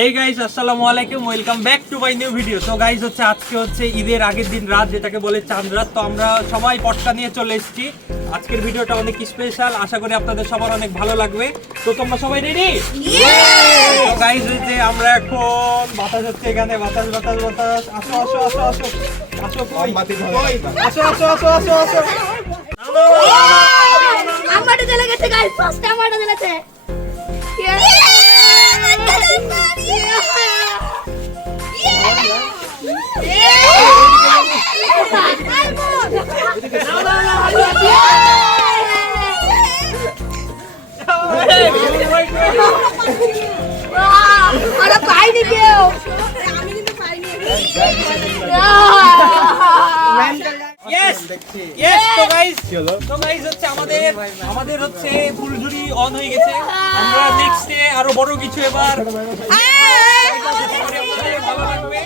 Hey guys, আসসালামু আলাইকুম, welcome back to my new video. তো গাইস হচ্ছে আজকে হচ্ছে ঈদের আগের দিন রাত, যেটাকে বলে চাঁদ রাত। তো আমরা সবাই পটকা নিয়ে চলে এসেছি। আজকের ভিডিওটা অনেক স্পেশাল, আশা করি আপনাদের সবার অনেক ভালো লাগবে। তো তোমরা সবাই রেডি? তো গাইস এই যে আমরা এখন বাতাস হচ্ছে, এখানে বাতাস বাতাস বাতাস। আসো আসো আসো আসো আসো, কই কই, আসো আসো আসো আসো আসো। আমারটা চলে গেছে গাইস, ফার্স্ট আমারটা চলেছে। আরে পাইনি কেউ, আমি কিন্তু পাইনি। Yes, yes, তো গাইস হচ্ছে আমাদের হচ্ছে ফুলঝুরি অন হয়ে গেছে। আমরা নেক্সটে আরো বড় কিছু এবার ভালো লাগবে।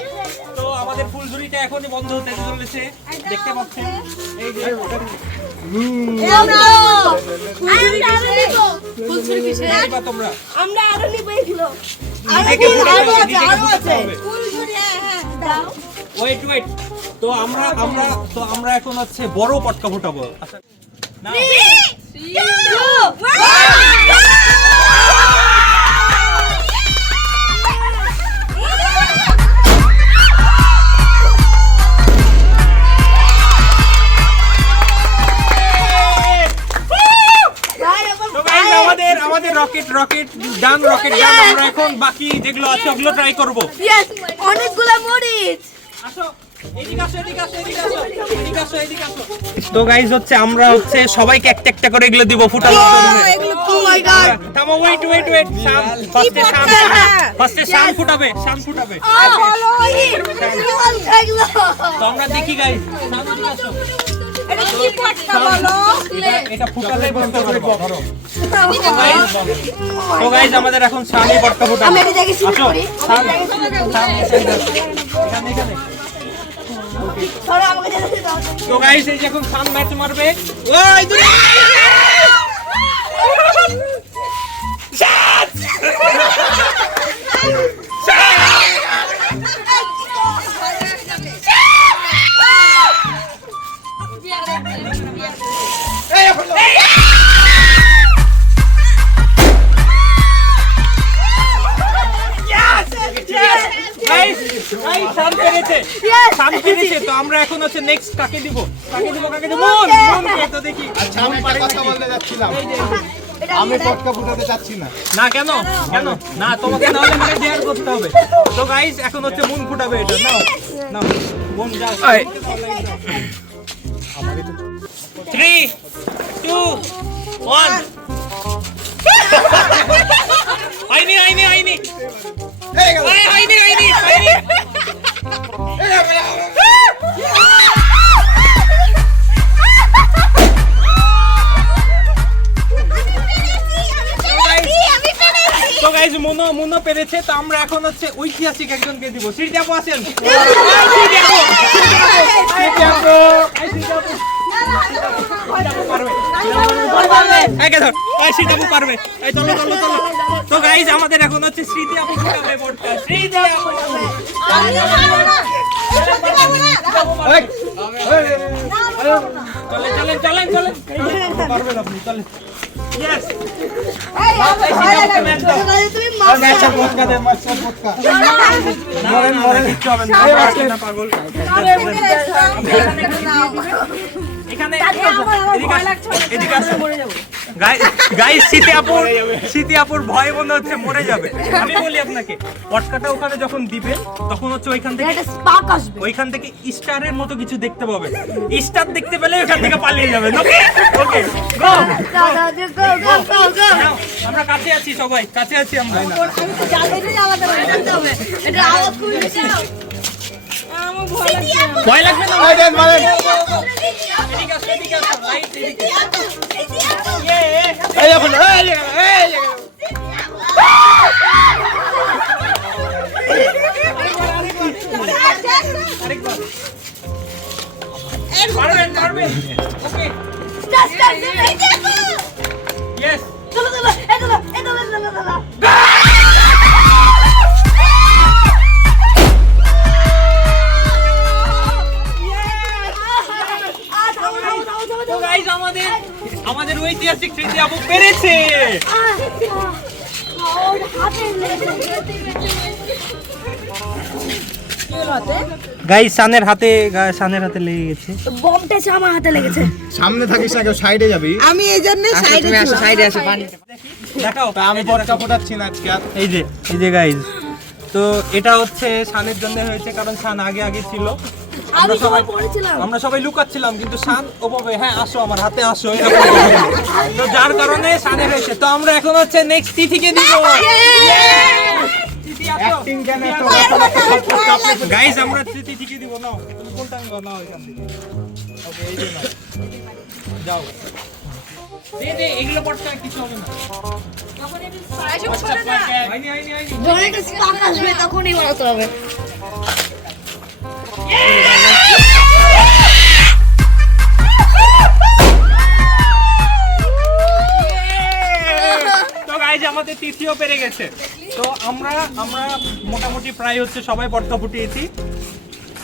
তো আমাদের ফুলঝুরিটা এখনই বন্ধ হতে চলেছে, দেখতে পাচ্ছেন এই যে তোমরা। আমরা আরো নিব এগুলো, ওয়েট। তো আমরা এখন হচ্ছে বড় পটকা ফুটাবো। আচ্ছা না, আমাদের রকেট ডান। আমরা এখন বাকি যেগুলো আছে ওগুলো ট্রাই করব। অনেকগুলা মরিচ। আসো এদিকে আসো। তো গাইস হচ্ছে আমরা হচ্ছে সবাইকে একটা করে এগুলো দিব ফুটানোর জন্য। ও মাই গড, থামো, ওয়েট। ফার্স্টে শান ফুটাবে। তো আমরা দেখি গাইস, এটা কি পটকা বলো? এটা ফুটালে বলতে পারবো। তো গাইস আমাদের এখন শানই পটকা ফুটাবো। আমি এটা দেখে শুরু করি। এখানে সরো আমাকে যেতে দাও। তো গাইস এই যে এখন শান ম্যাচ মারবে। ওই দূরে তো আমরা এখন হচ্ছে নেক্সট কাকে দিব? মনকে। তো দেখি। আচ্ছা, আমি একটা কথা বলতে যাচ্ছিলাম। আমি পটকা ফুটাতে চাচ্ছি না। না কেন না, তোমাকে না হলে মানে ডেয়ার করতে হবে। তো গাইস এখন হচ্ছে মন ফুটাবে। এটা নাও মন, যাও। 3 2 1 আইনি হয়ে গেল। আইনি তো গাইস মনো পেরেছে। তো আমরা এখন হচ্ছে ঐতিহাসিক একজনকে দিব। সিটি আপু আছেন? পারবে। চলো। তো গাইস আমাদের এখন হচ্ছে স্মৃতি আপু ফুটাবে পটকা। স্মৃতি আপু চলেন। পারবেন আপনি, চলেন। ইয়েস, তুমি আচ্ছা, পটকা দেন, পটকা। মরেন। পাগল। এখানে এদিকে আসো। গাইস সিটি আপুর ভয় মনে হচ্ছে মরে যাবে। আমি বলি আপনাকে, পটকাটা ওখানে যখন দিবেন তখন হচ্ছে ওইখান থেকে স্টারের মতো কিছু দেখতে পাবেন। স্টার দেখতে পেলে ওখান থেকে পালিয়ে যাবেন। ওকে গো। আমরা কাছে আছি, সবাই কাছে আছি আমরা। ভয় লাগবে না? এদিকে আসো, লাইট এদিকে। পারবেন। ওকে, ইয়েস। চলো, আমাদের ঐতিহাসিক স্মৃতি আপু পেরেছে। ওর হাতে লেগেছে। গাইস সানের হাতে লেগে গেছে। বমটা এসে আমার হাতে লেগেছে। সামনে থাকিস না, কেউ সাইডে যাবি। আমি এই জন্য সাইডে আসো পানি দেখাও তা আমি পটকা ফুটাচ্ছি না আজকে আর। এই যে গাইস, তো এটা হচ্ছে শানের জন্য হয়েছে, কারণ শান আগে ছিল। আমি সবাই পড়েছিলাম। আমরা সবাই লুকাচ্ছিলাম, কিন্তু শান ওভাবে হ্যাঁ আসো আমার হাতে আসো এরকম বলে। তো যার কারণে শানের হয়েছে। তো আমরা এখন হচ্ছে নেক্সট তিথিকে দিব। তিথি আসো। Acting কেন এত? গাইস আমরা তিথিকে দিব। নাও তুমি কোনটা নিবা? নাও এখান থেকে। ওকে এই যে নাও, যাও দে এগুলো পড়তে কিছু হবে না। আইনি যখন একটা স্পার্ক আসবে তখনই বানাতে হবে। তো গাইজ আমাদের তৃতীয় পেরে গেছে। তো আমরা মোটামুটি প্রায় হচ্ছে সবাই পটকা ফুটিয়েছি।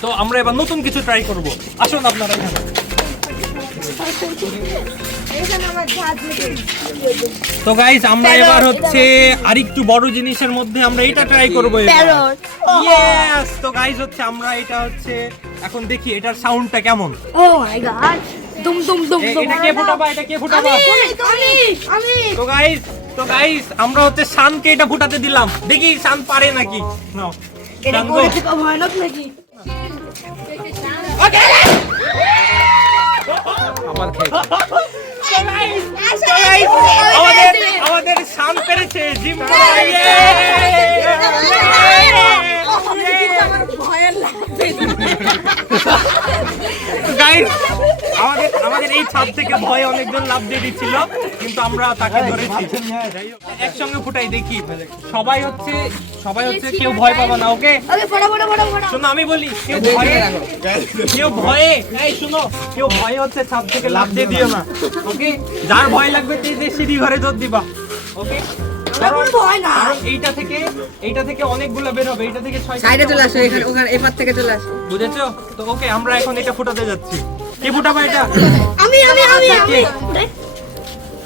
তো আমরা এবার নতুন কিছু ট্রাই করব। আসুন আপনারা এখানে। তো গাইজ আমরা এবার হচ্ছে আরেকটু বড় জিনিসের মধ্যে আমরা এটা ট্রাই করব। ইয়েস, তো গাইজ হচ্ছে আমরা এটা হচ্ছে এখন দেখি এটার সাউন্ডটা কেমন। ও মাই গড, দুম দুম দুম দুম। এটা কে ফুটাবা? আমি তো গাইস আমরা হচ্ছে শানকে এটা ফুটাতে দিলাম, দেখি শান পারে নাকি। নাও এটা শান করে গো। থেকে ভয়ানক নাকি? আবার খাই। তো guys, আমাদের শান পেরেছে জিম গাইস আমাদের এই ছাদ থেকে ভয় অনেকজন লাফ দিয়ে দিচ্ছিল, কিন্তু আমরা তাকে ধরেছি। যাই হোক, একসঙ্গে ফুটাই দেখি। সবাই হচ্ছে কেউ ভয় পাবে না। ওকে ওকে ফটা। শোনো আমি বলি, কেউ ভয়ে এই শোনো, কেউ ভয়ে হচ্ছে ছাদ থেকে লাফ দিয়ে দিও না। ওকে, যার ভয় লাগবে যে সিঁড়ি ঘরে দৌড় দিবা। ওকে, আমার কোনো ভয় না। কারণ এইটা থেকে অনেকগুলো বের হবে। এইটা থেকে 6 সাইডে চলে আসো, এখানে ওখানে এপার থেকে চলে আসো। বুঝেছো? তো ওকে, আমরা এখন এটা ফুটাতে যাচ্ছি। কে ফুটাবা এটা? আমি কে?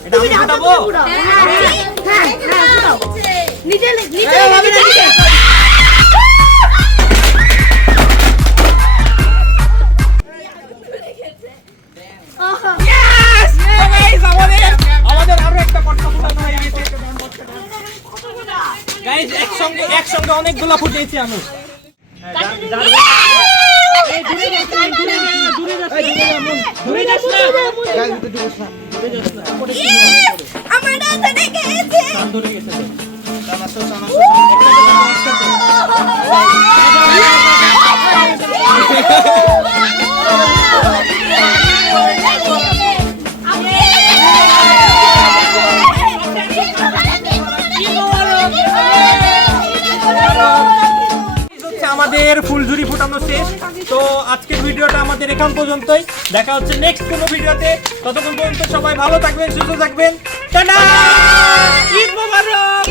এটা আমি ফুটাবো? হ্যাঁ ফুটাও। নিচে ভাবে না নিচে। Yes! So guys, আমাদের আরো একটা পটকা ফুটানো হয়ে গেছে। গাইজ একসঙ্গে অনেকগুলো ফুটিয়েছি আমি। আমার দাদা দেখে গেছে। ধরে গেছে তো। আমাদের ফুলঝুরি ফুটানো শেষ। তো আজকের ভিডিওটা আমাদের এখান পর্যন্তই। দেখা হচ্ছে নেক্সট কোনো ভিডিওতে। ততক্ষণ পর্যন্ত সবাই ভালো থাকবেন, সুস্থ থাকবেন। টাটা! ঈদ মোবারক!